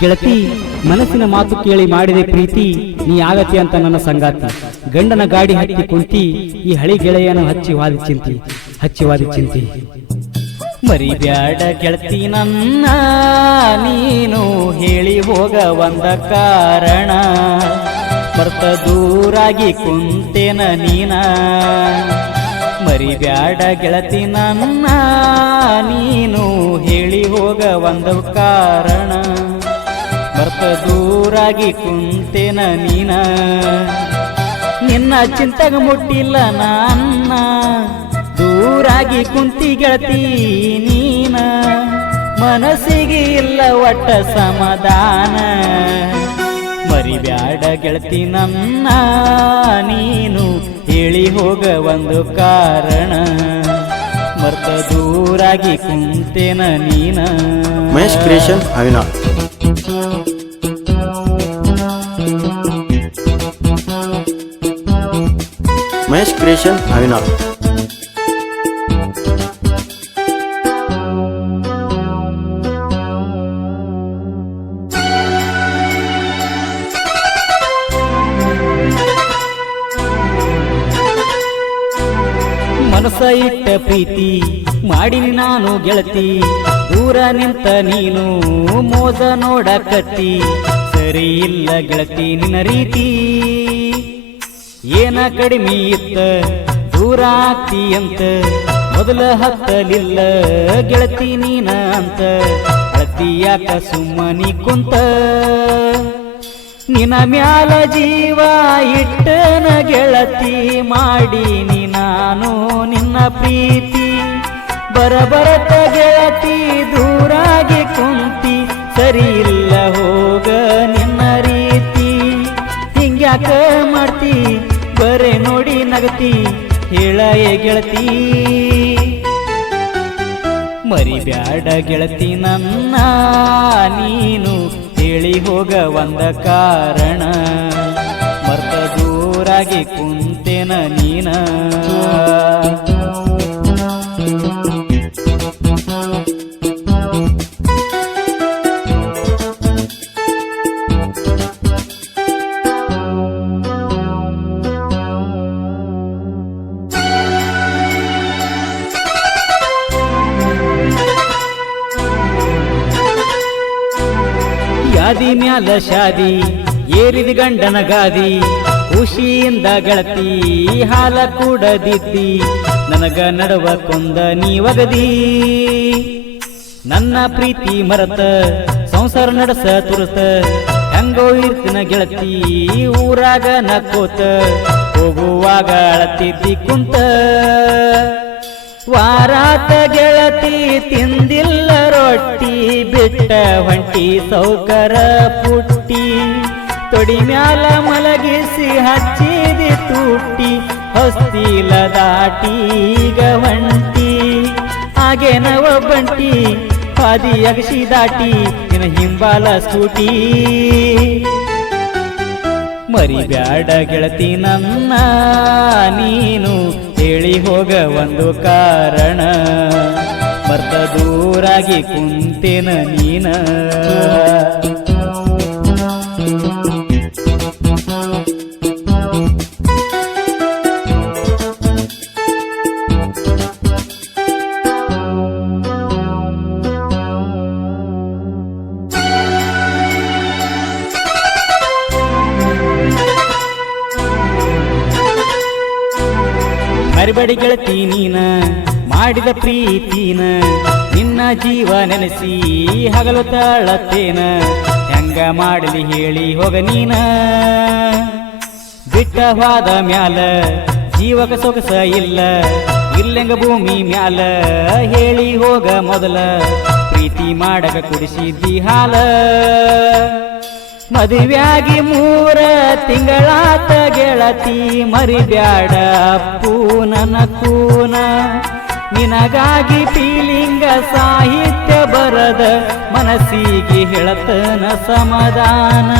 ಗೆಳತಿ ಮನಸ್ಸಿನ ಮಾತು ಕೇಳಿ ಮಾಡಿದೆ ಪ್ರೀತಿ ನೀ ಆಗತಿ ಅಂತ ನನ್ನ ಸಂಗಾತಿ ಗಂಡನ ಗಾಡಿ ಹತ್ತಿ ಕುಂತಿ ಈ ಹಳಿ ಗೆಳೆಯನ ಹಚ್ಚಿ ವಾದಿ ಚಿಂತಿ ಮರಿಬ್ಯಾಡ ಗೆಳತಿ ನನ್ನ ನೀನು ಹೇಳಿ ಹೋಗ ಒಂದ ಕಾರಣ ಬರ್ತ ದೂರಾಗಿ ಕುಂತೇನ ನೀನ ಮರಿಬ್ಯಾಡ ಗೆಳತಿ ನನ್ನ ನೀನು ಹೇಳಿ ಹೋಗ ಒಂದು ಕಾರಣ ಬರ್ತ ದೂರಾಗಿ ಕುಂತೇನ ನೀನ ನಿನ್ನ ಚಿಂತೆಗ ಮುಟ್ಟಿಲ್ಲ ನನ್ನ ದೂರಾಗಿ ಕುಂತಿ ಗೆಳತಿ ನೀನ ಮನಸ್ಸಿಗೆ ಇಲ್ಲ ಒಟ್ಟ ಸಮಾಧಾನ ಮರಿಬ್ಯಾಡ ಗೆಳತಿ ನನ್ನ ನೀನು ಹೇಳಿ ಹೋಗ ಒಂದು ಕಾರಣ ಮರ್ತ ದೂರಾಗಿ ಕುಂತೇನ ನೀನ ಮಹೇಶ್ ಕ್ರಿಯೇಷನ್ ಅವಿನಾ ಮಹೇಶ್ ಕ್ರಿಯೇಷನ್ ಅವಿನಾ ಮನಸ ಇಟ್ಟ ಪ್ರೀತಿ ಮಾಡಿನಿ ನಾನು ಗೆಳತಿ ದೂರ ನಿಂತ ನೀನು ಮೋಸ ನೋಡಕತ್ತಿ ಸರಿ ಇಲ್ಲ ಗೆಳತಿ ನಿನ್ನ ರೀತಿ ಏನ ಕಡಿಮೆ ಇತ್ತ ದೂರ ಆಗ್ತಿ ಅಂತ ಮೊದಲ ಹತ್ತಲಿಲ್ಲ ಗೆಳತಿ ನೀನ ಅಂತ ಅಳತಿ ಯಾಕ ಸುಮ್ಮನಿ ಕುಂತ ನಿನ್ನ ಮ್ಯಾಲ ಜೀವ ಇಟ್ಟನ ಗೆಳತಿ ಮಾಡೀನಿ ನಾನು ನಿನ್ನ ಪ್ರೀತಿ ಬರಬರತ ಗೆಳತಿ ದೂರಾಗಿ ಕುಂತಿ ಸರಿ ಇಲ್ಲ ಹೋಗ ನಿನ್ನ ರೀತಿ ಹಿಂಗ್ಯಾಕ ಮಾಡ್ತಿ ಬರೇ ನೋಡಿ ನಗತಿ ಹೇಳ ಗೆಳತಿ ಮರಿಬ್ಯಾಡ ಗೆಳತಿ ನನ್ನ ನೀನು ಹೇಳಿ ಹೋಗ ಒಂದ ಕಾರಣ ಮರ್ತ ದೂರಾಗಿ ಕುಂತೇನ ನೀನ ಯಾದಿ ಮ್ಯಾಲ ಶಾದಿ ಏರಿದ ಗಂಡನ ಗಾದಿ ಖುಷಿಯಿಂದ ಗೆಳತಿ ಹಾಲ ಕೂಡದಿದ್ದಿ ನನಗ ನಡವ ಕೊಂದ ನೀವಗದಿ ನನ್ನ ಪ್ರೀತಿ ಮರತ ಸಂಸಾರ ನಡಸ ತುರತ ಹೆಂಗೋ ಇರ್ತಿನ ಗೆಳತಿ ಊರಾಗ ನಕ್ಕೋತ ಹೋಗುವಾಗ ಅಳತಿದ್ದಿ ಕುಂತ ವಾರಾತ ಗೆಳತಿ ತಿಂದಿಲ್ಲ ರೊಟ್ಟಿ ಬಿಟ್ಟ ಹೊಂಟಿ ಸೌಕರ ಪುಟ್ಟಿ ತೊಡಿ ಮ್ಯಾಲ ಮಲಗಿಸಿ ಹಚ್ಚಿದಿ ತುಟ್ಟಿ ಹೊಸ್ತಿಲ ದಾಟೀಗ ಹೊಂಟಿ ಹಾಗೇನವ ಬಂಟಿ ಹಾದಿ ಅಗಸಿ ದಾಟಿ ನಿನ್ನ ಹಿಂಬಾಲ ಸ್ಕೂಟಿ ಮರಿಬ್ಯಾಡ ಗೆಳತಿ ನನ್ನ ನೀನು ಹೇಳಿ ಹೋಗ ಒಂದು ಕಾರಣ ಮರ್ತ ದೂರಾಗಿ ಕುಂತೇನ ನೀನ ಮರಿಬೇಡಿ ಗೆಳತಿ ನೀನ ಮಾಡಿದ ಪ್ರೀತಿನ ನಿನ್ನ ಜೀವ ನೆನೆಸಿ ಹಗಲು ತಾಳತ್ತೇನ ಹೆಂಗ ಮಾಡಲಿ ಹೇಳಿ ಹೋಗ ನೀನ ಬಿಟ್ಟವಾದ ಮ್ಯಾಲ ಜೀವಕ ಸೊಗಸ ಇಲ್ಲ ಇರ್ಲೆಂಗ ಭೂಮಿ ಮ್ಯಾಲ ಹೇಳಿ ಹೋಗ ಮೊದಲ ಪ್ರೀತಿ ಮಾಡಕ ಕುಡಿಸಿದ್ದಿ ಹಾಲ ಮದುವೆಯಾಗಿ 3 ತಿಂಗಳಾತ ಗೆಳತಿ ಮರಿಬ್ಯಾಡ ಅಪ್ಪು ನನ್ನ ಕೂನ ನಿನಗಾಗಿ ಫೀಲಿಂಗ ಸಾಹಿತ್ಯ ಬರದ ಮನಸ್ಸಿಗೆ ಹೇಳತನ ಸಮಾಧಾನ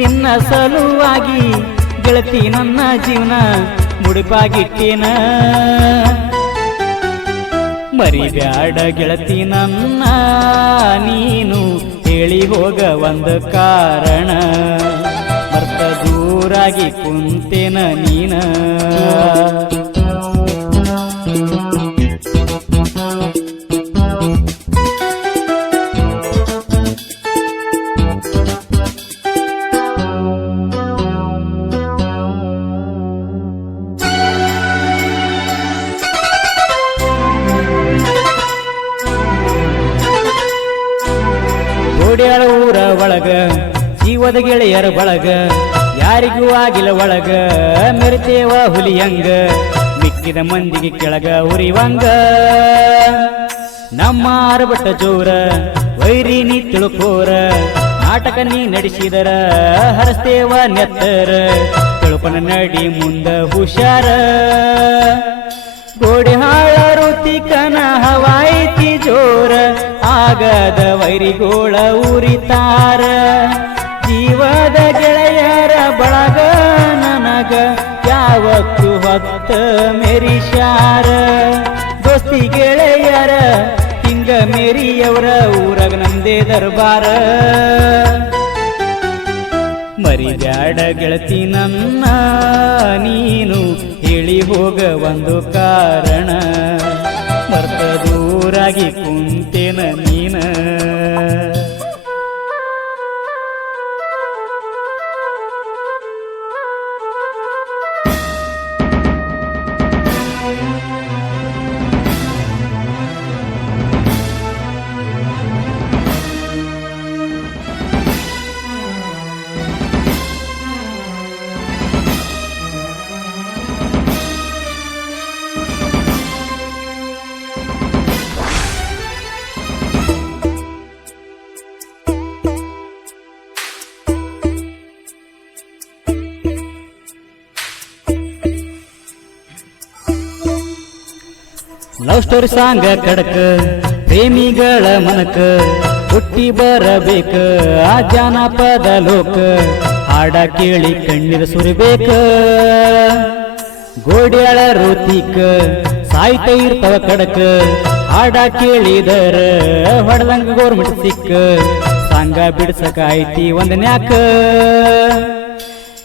ನಿನ್ನ ಸಲುವಾಗಿ ಗೆಳತಿ ನನ್ನ ಜೀವನ ಮುಡಿಪಾಗಿಟ್ಟೇನ ಮರಿಬ್ಯಾಡ ಗೆಳತಿ ನನ್ನ ನೀನು ಹೇಳಿ ಹೋಗ ಹೋಗ ಒಂದು ಕಾರಣ ಮರ್ತ ದೂರಾಗಿ ಕುಂತೇನ ನೀನ ಗೋಡ್ಯಾಳ ಊರ ಒಳಗ ಜೀವದ ಗೆಳೆಯರ ಬಳಗ ಯಾರಿಗೂ ಆಗಿಲ್ಲ ಒಳಗ ಮೆರಿತೇವ ಹುಲಿಯಂಗ ಮಿಕ್ಕಿದ ಮಂದಿಗೆ ಕೆಳಗ ಉರಿವಂಗ ನಮ್ಮ ಆರಬಟ್ಟ ಜೋರ ವೈರಿ ನೀ ತಿಳುಕೋರ ನಾಟಕ ನೀ ನಡೆಸಿದರ ಹರಸ್ತೇವ ನೆತ್ತರ ತಿಳುಪನ ನಡಿ ಮುಂದ ಹುಷಾರ ಗೋಡಿಹಾಳ ಋತಿಕನ ಹವಾಯಿತಿ ಜೋರ ಆಗದ ವೈರಿಗೋಳ ಉರಿತಾರ ಜೀವದ ಗೆಳೆಯರ ಬಳಗ ನನಗ ಯಾವತ್ತು ಹೊತ್ತ ಮೆರಿಶಾರ ದೋಸ್ತಿ ಗೆಳೆಯರ ಹಿಂಗ ಮೇರಿಯವರ ಊರಾಗ ನಂದೇ ದರ್ಬಾರ ಮರಿಬ್ಯಾಡ ಗೆಳತಿ ನನ್ನ ನೀನು ಹೇಳಿ ಹೋಗ ಒಂದು ಕಾರಣ ಮರ್ತ ದೂರಾಗಿ ಕುಂತೇನ ನೀನ ಲವ್ ಸ್ಟೋರಿ ಸಾಂಗ ಕಡಕ ಪ್ರೇಮಿಗಳ ಮನಕ ಹುಟ್ಟಿ ಬರಬೇಕ ಆ ಜಾನಪದ ಲೋಕ ಹಾಡ ಕೇಳಿ ಕಣ್ಣೀರ ಸುರಿಬೇಕ ಗೋಡ್ಯಾಳ ಋತಿಕ ಸಾಯ್ತ ಇರ್ತವ ಕಡಕ ಹಾಡ ಕೇಳಿದರ ಹೊಡೆದಂಗ ಗೋರ್ಮೆಂಟ್ ಸಿಕ್ಕ ಸಾಂಗ ಬಿಡ್ಸಕ ಐತಿ ಒಂದ್ ನ್ಯಾಕ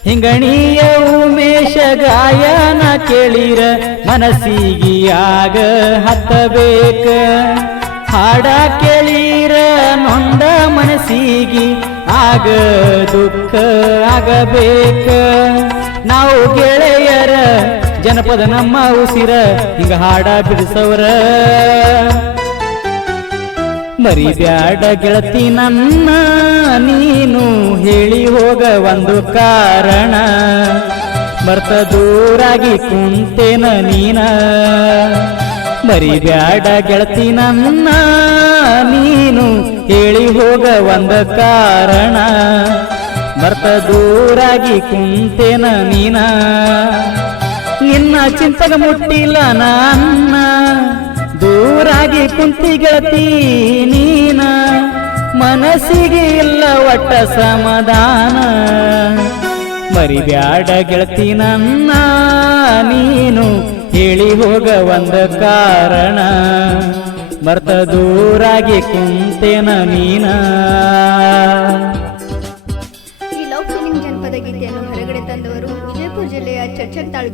ಹಿಂಗಣಿಯ ಉಮೇಶ ಗಾಯನ ಕೇಳಿರ ಮನಸ್ಸಿಗಿಯಾಗ ಹತ್ತಬೇಕ ಹಾಡ ಕೇಳಿರ ನೊಂದ ಮನಸ್ಸಿಗಿ ಆಗ ದುಃಖ ಆಗಬೇಕ ನಾವು ಗೆಳೆಯರ ಜನಪದ ನಮ್ಮ ಉಸಿರ ಹಿಂಗ ಹಾಡ ಬಿಡಿಸವ್ರ ಮರಿಬ್ಯಾಡ ಗೆಳತಿ ನನ್ನ ನೀನು ಹೇಳಿ ಹೋಗ ಒಂದು ಕಾರಣ ಮರ್ತ ದೂರಾಗಿ ಕುಂತೇನ ನೀನ ಮರಿಬ್ಯಾಡ ಗೆಳತಿ ನನ್ನ ನೀನು ಹೇಳಿ ಹೋಗ ಒಂದು ಕಾರಣ ಮರ್ತ ದೂರಾಗಿ ಕುಂತೇನ ನೀನ ನಿನ್ನ ಚಿಂತಗ ಮುಟ್ಟಿಲ್ಲ ನನ್ನ ದೂರಾಗಿ ಕುಂತಿ ಗೆಳತಿ ನೀನ ಮನಸ್ಸಿಗೆ ಇಲ್ಲ ಒಟ್ಟ ಸಮಾಧಾನ ಮರಿಬ್ಯಾಡ ಗೆಳತಿ ನನ್ನ ನೀನು ಹೇಳಿ ಹೋಗ ಒಂದು ಕಾರಣ ಮರ್ತ ದೂರಾಗಿ ಕುಂತೇನ ನೀನ ಈ ಲವ್ ಫೀಲಿಂಗ್ ಜನಪದ ಗೀತೆಯನ್ನು ಹೊರಗಡೆ ತಂದವರು ವಿಜಯಪುರ ಜಿಲ್ಲೆಯ ಚರ್ಚಲ್ ತಾಲೂಕು